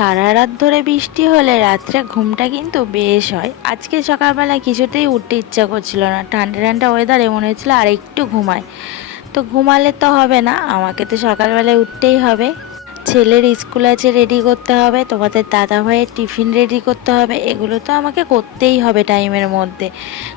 সারা রাত ধরে বৃষ্টি হলে রাত্রে ঘুমটা কিন্তু বেশ হয়। আজকে সকালবেলায় কিছুতেই উঠতে ইচ্ছা করছিল না, ঠান্ডা ঠান্ডা ওয়েদারে মনে হচ্ছিল আর একটু ঘুমায়। তো ঘুমালে তো হবে না, আমাকে তো সকালবেলায় উঠতেই হবে। ছেলের স্কুল আছে, রেডি করতে হবে, তোমাদের দাদা ভাইয়ের টিফিন রেডি করতে হবে, এগুলো তো আমাকে করতেই হবে টাইমের মধ্যে।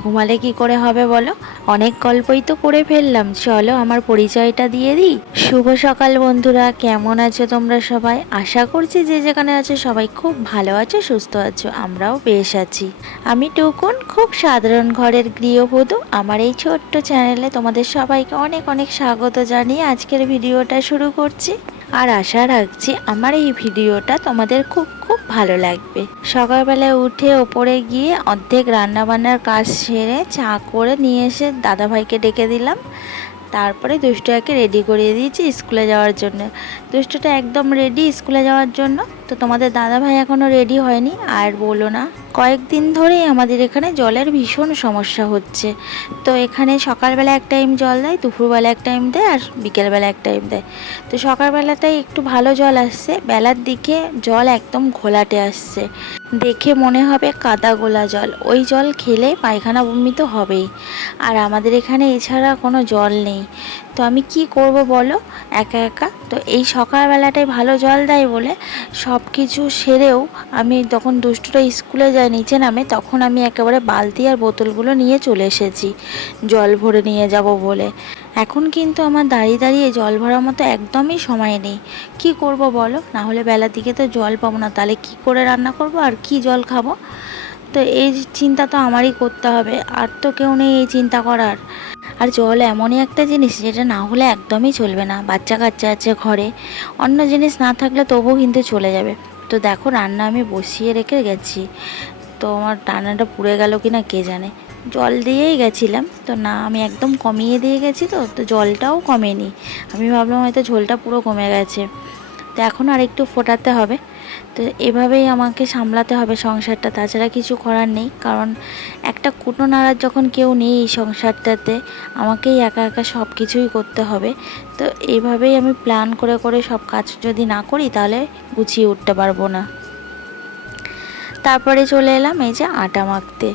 ঘুমালে কি করে হবে বলো? অনেক গল্পই তো করে ফেললাম, চলো আমার পরিচয়টা দিয়ে দিই। শুভ সকাল বন্ধুরা, কেমন আছো তোমরা সবাই? আশা করছি যে যেখানে আছো সবাই খুব ভালো আছো, সুস্থ আছো, আমরাও বেশ আছি। আমি টুকুন, খুব সাধারণ ঘরের গৃহবধূ। আমার এই ছোট্ট চ্যানেলে তোমাদের সবাইকে অনেক অনেক স্বাগত জানিয়ে আজকের ভিডিওটা শুরু করছি। আর আশা রাখছি আমার এই ভিডিওটা তোমাদের খুব খুব ভালো লাগবে। সকালবেলায় উঠে ওপরে গিয়ে অর্ধেক রান্নাবান্নার কাজ সেরে চা করে নিয়ে এসে দাদাভাইকে ডেকে দিলাম। তারপরে দুষ্টুটাকে রেডি করিয়ে দিয়েছি স্কুলে যাওয়ার জন্য। দুষ্টুটা একদম রেডি স্কুলে যাওয়ার জন্য। তো তোমাদের দাদাভাই এখনও রেডি হয়নি। আর বলো না, কয়েকদিন ধরেই আমাদের এখানে জলের ভীষণ সমস্যা হচ্ছে। তো এখানে সকালবেলা এক টাইম জল দেয়, দুপুরবেলা এক টাইম দেয়, আর বিকেলবেলা এক টাইম দেয়। তো সকালবেলাটাই একটু ভালো জল আসছে, বেলার দিকে জল একদম ঘোলাটে আসছে। দেখে মনে হবে কাদা গোলা জল, ওই জল খেলে পায়খানা বমি তো হবেই। আর আমাদের এখানে এছাড়া কোনো জল নেই। তো আমি কি করব বলো একা একা? তো এই সকালবেলাটায় ভালো জল দেয় বলে সব কিছু সেরেও আমি যখন দুষ্টুটা স্কুলে যায় নিচে নামে, তখন আমি একেবারে বালতি আর বোতলগুলো নিয়ে চলে এসেছি জল ভরে নিয়ে যাব বলে। এখন কিন্তু আমার দাঁড়িয়ে দাঁড়িয়ে জল ভরার মতো একদমই সময় নেই। কি করব বলো? না হলে বেলার দিকে তো জল পাবো না, তাহলে কি করে রান্না করব আর কি জল খাবো? তো এই চিন্তা তো আমারই করতে হবে, আর তো কেউ নেই এই চিন্তা করার। আর জল এমনই একটা জিনিস যেটা না হলে একদমই চলবে না। বাচ্চা কাচ্চা আছে ঘরে, অন্য জিনিস না থাকলে তবুও কিন্তু চলে যাবে। তো দেখো রান্না আমি বসিয়ে রেখে গেছি। তো আমার রান্নাটা পুড়ে গেল কি না কে জানে। জল দিয়েই গেছিলাম, তো না আমি একদম কমিয়ে দিয়ে গেছি, তো তো জলটাও কমেনি। আমি ভাবলাম হয়তো ঝোলটা পুরো কমে গেছে। তো এখন আর একটু ফোটাতে হবে। তো এভাবেই আমাকে সামলাতে হবে সংসারটা, তাছাড়া কিছু করার নেই। কারণ একটা কুটো নাড়ার যখন কেউ নেই এই সংসারটাতে, আমাকেই একা একা সব কিছুই করতে হবে। তো এইভাবেই আমি প্ল্যান করে করে সব কাজ যদি না করি তাহলে গুছিয়ে উঠতে পারবো না। তারপরে চলে এলাম এই যে আটা মাখতে,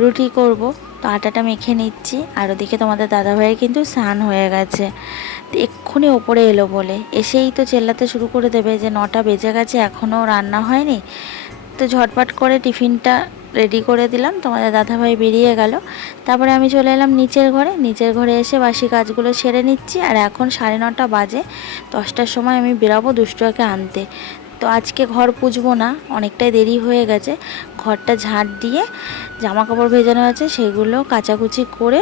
রুটি করব। তো আটাটা মেখে নিচ্ছি। আর ওদিকে তোমাদের দাদাভাইয়ের কিন্তু স্নান হয়ে গেছে, এক্ষুনি ওপরে এলো বলে এসেই তো চেল্লাতে শুরু করে দেবে যে 9টা বেজে গেছে এখনও রান্না হয়নি। তো ঝটপট করে টিফিনটা রেডি করে দিলাম, তোমাদের দাদাভাই বেরিয়ে গেল। তারপরে আমি চলে এলাম নিচের ঘরে এসে বাসি কাজগুলো সেরে নিচ্ছি। আর এখন 9:30 বাজে, 10টার সময় আমি বেরাবো দুষ্টুকে আনতে। তো আজকে ঘর পুছবো না, অনেকটাই দেরি হয়ে গেছে। ঘরটা ঝাঁট দিয়ে জামা কাপড় ভেজানো আছে সেগুলো কাচাকুচি করে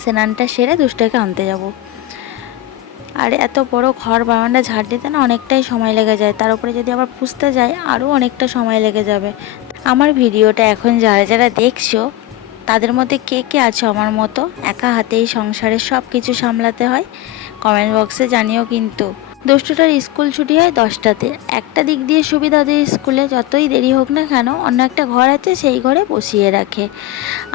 স্নানটা সেরে দুষ্টুকে আনতে যাব। আর এত বড় ঘর বারান্দা ঝাড় দিতে না অনেকটাই সময় লেগে যায়, তার উপরে যদি আবার পুষতে যাই আরও অনেকটা সময় লেগে যাবে। আমার ভিডিওটা এখন যারা যারা দেখছো তাদের মধ্যে কে কে আছো আমার মতো একা হাতেই সংসারের সব কিছু সামলাতে হয়? কমেন্ট বক্সে জানিও কিন্তু। দুষ্টুটার স্কুল ছুটি হয় 10টাতে। একটা দিক দিয়ে সুবিধা ওদের স্কুলে, যতই দেরি হোক না কেন অন্য একটা ঘর আছে সেই ঘরে বসিয়ে রাখে।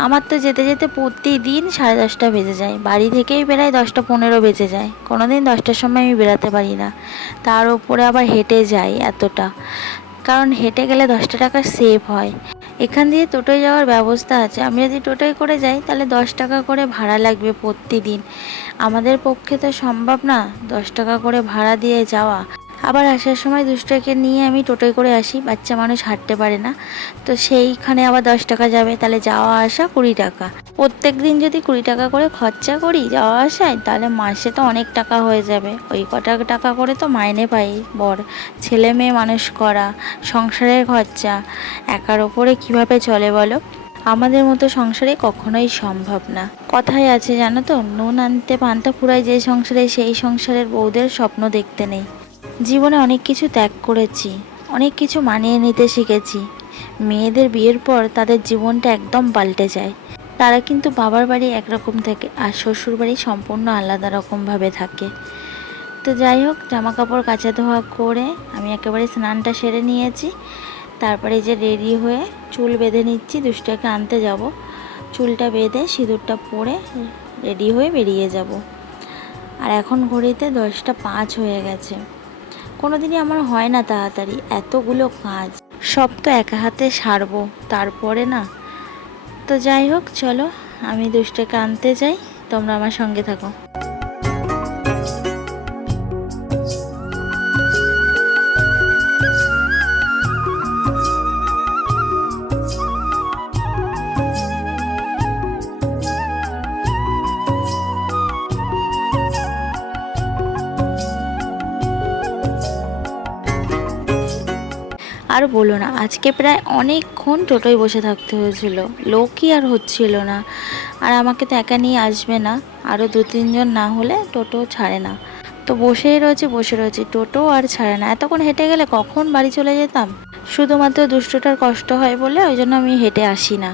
আমার তো যেতে যেতে প্রতিদিন 10:30 বেজে যায়, বাড়ি থেকেই বেরায় 10টা 15 বেজে যায়, কোনো দিন 10টার সময় আমি বেরাতে পারি না। তার উপরে আবার হেঁটে যাই এতটা, কারণ হেঁটে গেলে 10টা টাকা সেভ হয়। এখান দিয়ে টোটোয় যাওয়ার ব্যবস্থা আছে, আমি যদি টোটোয় করে যাই তাহলে 10 টাকা করে ভাড়া লাগবে প্রতিদিন। আমাদের পক্ষে তো সম্ভব না 10 টাকা করে ভাড়া দিয়ে যাওয়া। আবার আসার সময় দুষ্টুকে নিয়ে আমি টোটোয় করে আসি, বাচ্চা মানুষ হাঁটতে পারে না। তো সেইখানে আবার 10 টাকা যাবে, তাহলে যাওয়া আসা 20 টাকা। প্রত্যেক দিন যদি 20 টাকা করে খরচা করি যাওয়া আসায়, তাহলে মাসে তো অনেক টাকা হয়ে যাবে। ওই কটা টাকা করে তো মাইনে পাই বর, ছেলে মেয়ে মানুষ করা, সংসারের খরচা একার ওপরে কিভাবে চলে বলো? আমাদের মতো সংসারে কখনোই সম্ভব না। কথায় আছে জানো তো, নুন আনতে পান্তা ফুরায় যে সংসারে, সেই সংসারের বউদের স্বপ্ন দেখতে নেই। জীবনে অনেক কিছু ত্যাগ করেছি, অনেক কিছু মানিয়ে নিতে শিখেছি। মেয়েদের বিয়ের পর তাদের জীবনটা একদম পাল্টে যায়। তারা কিন্তু বাবার বাড়ি একরকম থাকে আর শ্বশুর বাড়ি সম্পূর্ণ আলাদা রকমভাবে থাকে। তো যাই হোক, জামা কাপড় কাচা ধোয়া করে আমি একেবারে স্নানটা সেরে নিয়েছি। তারপরে যে রেডি হয়ে চুল বেঁধে নিচ্ছি, দুষ্টুকে আনতে যাব। চুলটা বেঁধে সিঁদুরটা পরে রেডি হয়ে বেরিয়ে যাব। আর এখন ঘড়িতে 10টা 5 হয়ে গেছে। কোনোদিনই আমার হয় না তাড়াতাড়ি, এতগুলো কাজ সব তো একা হাতে সারবো তারপরে না। তো যাই হোক, চলো আমি দুষ্টকে আনতে যাই, তোমরা আমার সঙ্গে থাকো। আর বলো না, আজকে প্রায় অনেকক্ষণ টোটোয় বসে থাকতে হয়েছিল, লোকই আর হচ্ছিল না। আর আমাকে তো একা নিয়ে আসবে না, আরও 2-3 জন না হলে টোটো ছাড়ে না। তো বসে রয়েছি, টোটো আর ছাড়ে না। এতক্ষণ হেঁটে গেলে কখন বাড়ি চলে যেতাম। শুধুমাত্র দুষ্টটার কষ্ট হয় বলে ওই জন্য আমি হেঁটে আসি না।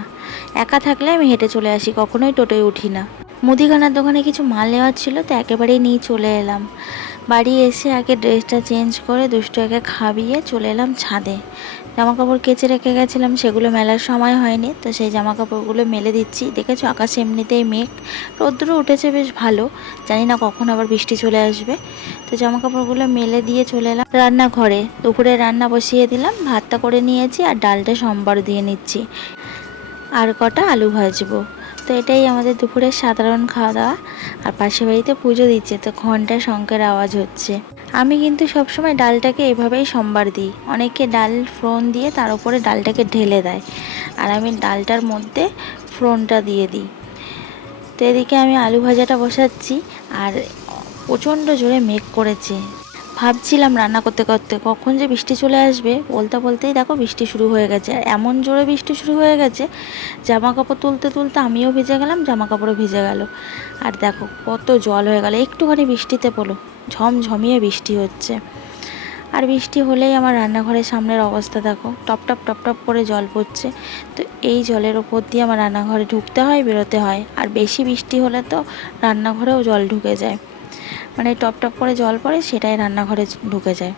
একা থাকলে আমি হেঁটে চলে আসি, কখনোই টোটোয় উঠি না। মুদিখানার দোকানে কিছু মাল নেওয়ার ছিল, তো একেবারেই নিয়ে চলে এলাম। বাড়ি এসে আগে ড্রেসটা চেঞ্জ করে দুষ্টুকে খাইয়ে চলে এলাম ছাদে। জামা কাপড় কেচে রেখে গেছিলাম, সেগুলো মেলার সময় হয়নি, তো সেই জামা কাপড়গুলো মেলে দিচ্ছি। দেখেছো আকাশ এমনিতেই মেঘ, রোদ্দুর উঠেছে বেশ ভালো, জানি না কখন আবার বৃষ্টি চলে আসবে। তো জামা কাপড়গুলো মেলে দিয়ে চলে এলাম রান্নাঘরে। দুপুরে রান্না বসিয়ে দিলাম, ভাতটা করে নিয়েছি আর ডালটা সম্বার দিয়ে নিচ্ছি, আর কটা আলু ভাজবো। তো এটাই আমাদের দুপুরের সাধারণ খাওয়া দাওয়া। আর পাশের বাড়িতে পুজো দিচ্ছে, তো ঘন্টার শঙ্খের আওয়াজ হচ্ছে। আমি কিন্তু সবসময় ডালটাকে এভাবেই সম্বার দিই। অনেকে ডাল ফোড়ন দিয়ে তার উপরে ডালটাকে ঢেলে দেয়, আর আমি ডালটার মধ্যে ফোড়নটা দিয়ে দিই। তো এদিকে আমি আলু ভাজাটা বসাচ্ছি, আর প্রচণ্ড জোরে মেঘ করেছে। ভাবছিলাম রান্না করতে করতে কখন যে বৃষ্টি চলে আসবে, বলতে বলতেই দেখো বৃষ্টি শুরু হয়ে গেছে। আর এমন জোরে বৃষ্টি শুরু হয়ে গেছে, জামা কাপড় তুলতে তুলতে আমিও ভিজে গেলাম, জামা কাপড়ও ভিজে গেল। আর দেখো কত জল হয়ে গেল একটুখানি বৃষ্টিতে, বলো ঝমঝমিয়ে বৃষ্টি হচ্ছে। আর বৃষ্টি হলেই আমার রান্নাঘরের সামনের অবস্থা দেখো, টপ টপ টপ টপ করে জল পড়ছে। তো এই জলের ওপর দিয়ে আমার রান্নাঘরে ঢুকতে হয়, বেরোতে হয়। আর বেশি বৃষ্টি হলে তো রান্নাঘরেও জল ঢুকে যায়, মানে টপ টপ করে জল পড়ে, সেটাই রান্নাঘরে ঢুকে যায়।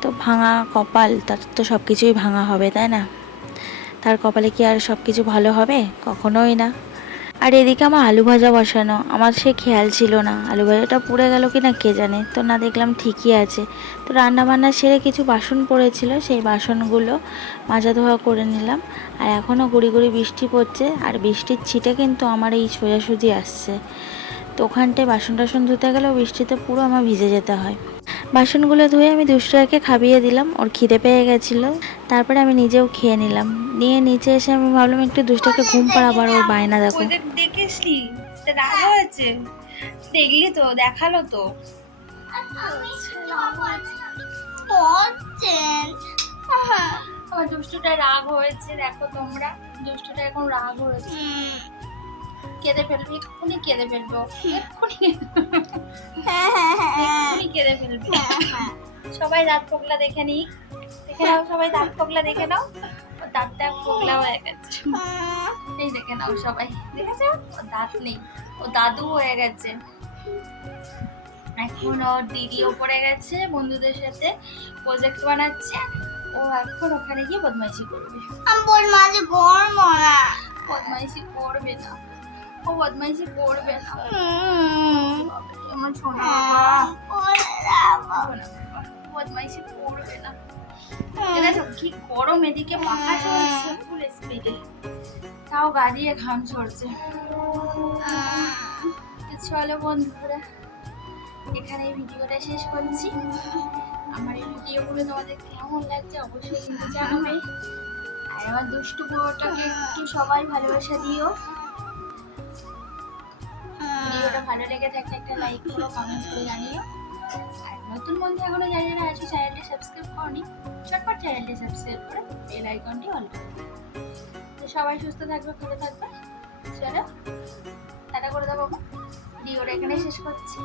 তো ভাঙা কপাল, তার তো সব কিছুই ভাঙা হবে, তাই না? তার কপালে কি আর সব কিছু ভালো হবে? কখনোই না। আর এদিকে আমার আলু ভাজা বসানো, আমার সে খেয়াল ছিল না আলু ভাজাটা পুড়ে গেল কি না কে জানে, তো না দেখলাম ঠিকই আছে। তো রান্না বান্না সেরে কিছু বাসন পড়েছিল, সেই বাসনগুলো মাজা ধোয়া করে নিলাম। আর এখনও গুড়ি গুড়ি বৃষ্টি পড়ছে, আর বৃষ্টির ছিটে কিন্তু আমার এই সোজাসুজি আসছে। তো ওখানটায় বাসন টাসন ধুতে গেলেও বৃষ্টিতে পুরো আমার ভিজে যেতে হয়। বাসনগুলো ধুয়ে আমি দুষ্টুকে খাইয়ে দিলাম, ওর খিদে পেয়ে গেছিলো। তারপরে আমি নিজেও খেয়ে নিলাম, নিয়ে নিচে এসে আমি ভাবলাম একটু দুষ্টুকে ঘুম পাড়াবো। আর ওর বায়না দেখো। দেখেছি রাগ হয়েছে, দেখলি তো, দেখালো তো। আমার দুষ্টুটা রাগ হয়েছে, দেখো তোমরা, দুষ্টুটা এখন রাগ হয়েছে, কেঁদে ফেলবি, এক্ষুনি কেঁদে ফেলবো, এক্ষুনি কেঁদে ফেলবি। সবাই দাঁত পোকলা দেখে নি, দেখে নাও, সবাই দাঁত পোকলা দেখে নাও, ওর দাঁতটা পোকলা হয়ে গেছে, এই দেখে নাও সবাই, দেখেছো ওর দাঁত নেই, ও দাদু হয়ে গেছে। এখন ওর দিদিও পড়ে গেছে, বন্ধুদের সাথে প্রজেক্ট বানাচ্ছে, ও এখন ওখানে গিয়ে বদমাইশি করবে। বদমাইশি করবে না, ও বদমাইশি করবে না, আমার সোনা বদমাইশি করবে না। দেখেছো কি গরম, এদিকে পাখা চলছে ফুল স্পিডে, তাও গা দিয়ে ঘাম ঝরছে। চলো বন্ধুরা, এখানে এই ভিডিওটা শেষ করছি। আমার এই ভিডিওগুলো তোমাদের কেমন লাগছে অবশ্যই কিন্তু জানাবে। আর আমার দুষ্টু বউটাকে একটু সবাই ভালোবাসা দিও। ভিডিওটা ভালো লেগে থাকলে একটা লাইক করো, কমেন্ট করে জানিও। আর নতুন বন্ধু এখনো যারা আছে চ্যানেলটি সাবস্ক্রাইব করনি, চটপট চ্যানেলটি সাবস্ক্রাইব করে বেল আইকনটি অন করো। তো সবাই সুস্থ থাকবে, ভালো থাকবে। চলো টাটা করে দাও বাবা, ভিডিওটা এখানে শেষ করছি।